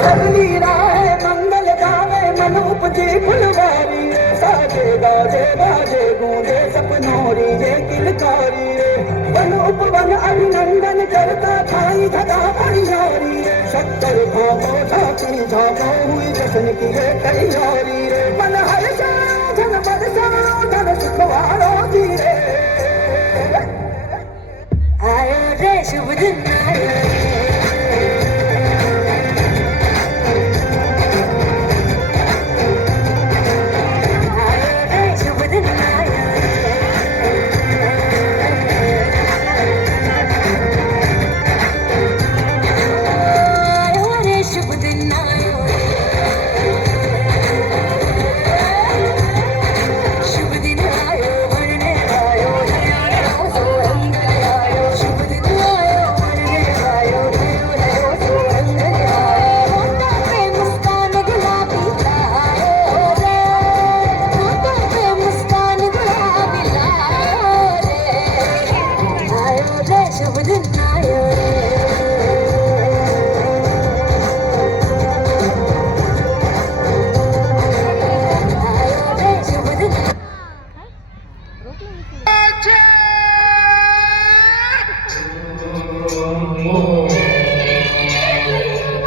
सगली राहे मंगल गावे मन उपजे फुलवारी रे साजे गाजे बाजे गूंजे सपनोरी ये किलकारी रे वन उपवन अभिनंदन करता छाई धगा भंडारी रे शक्कर भागो झांकी झांको हुई जश्न की ये तैयारी रे मन हर्षा धन बरसाओ धन सुखवारो जी रे आयो रे शुभ दिन आयो Rocky.